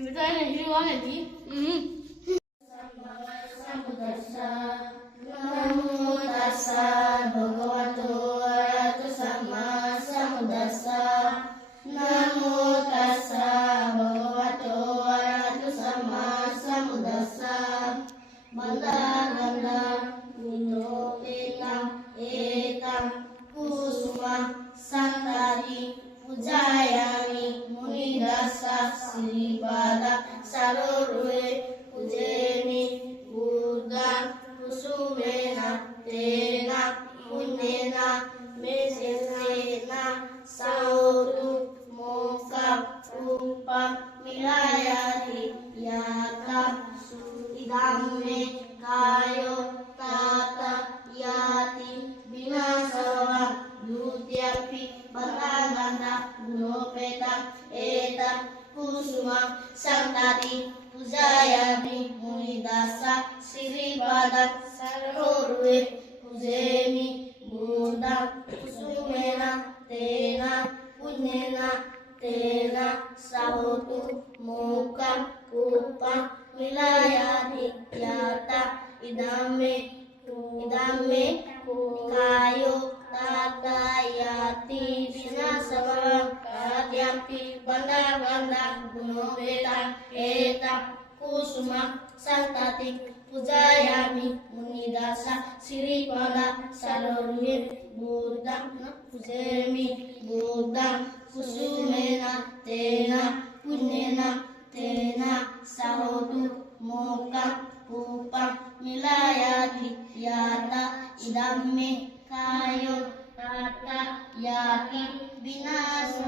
Kita ada di ruangan di. Namo tassa bhagavato arahato sama sambuddhassa. Namo tassa bhagavato arahato sama sambuddhassa. Banda ganda buddho etam etam kusuma santari pujayani munidasa sripada sarorwe pujemi buddham kusumena tena punyena mesena sautu mokam upam milayati yata idame kayo tata yati binasava dutyapi bandaganda gunopeta eta kusuma santati pujayami munidasa siripada sarorwe pujemi buddha kusumena tena punyena tena sautu mukam upam milayati yata idame kayo tata yati binasava katyampi bandaganda gunopeta eta kusuma santati pujayami munidasa siripada sarorwe buddha pujemi buddha kusumena tena punyena tena sautu mokam upam milayati yata idame kayo tata yati binasa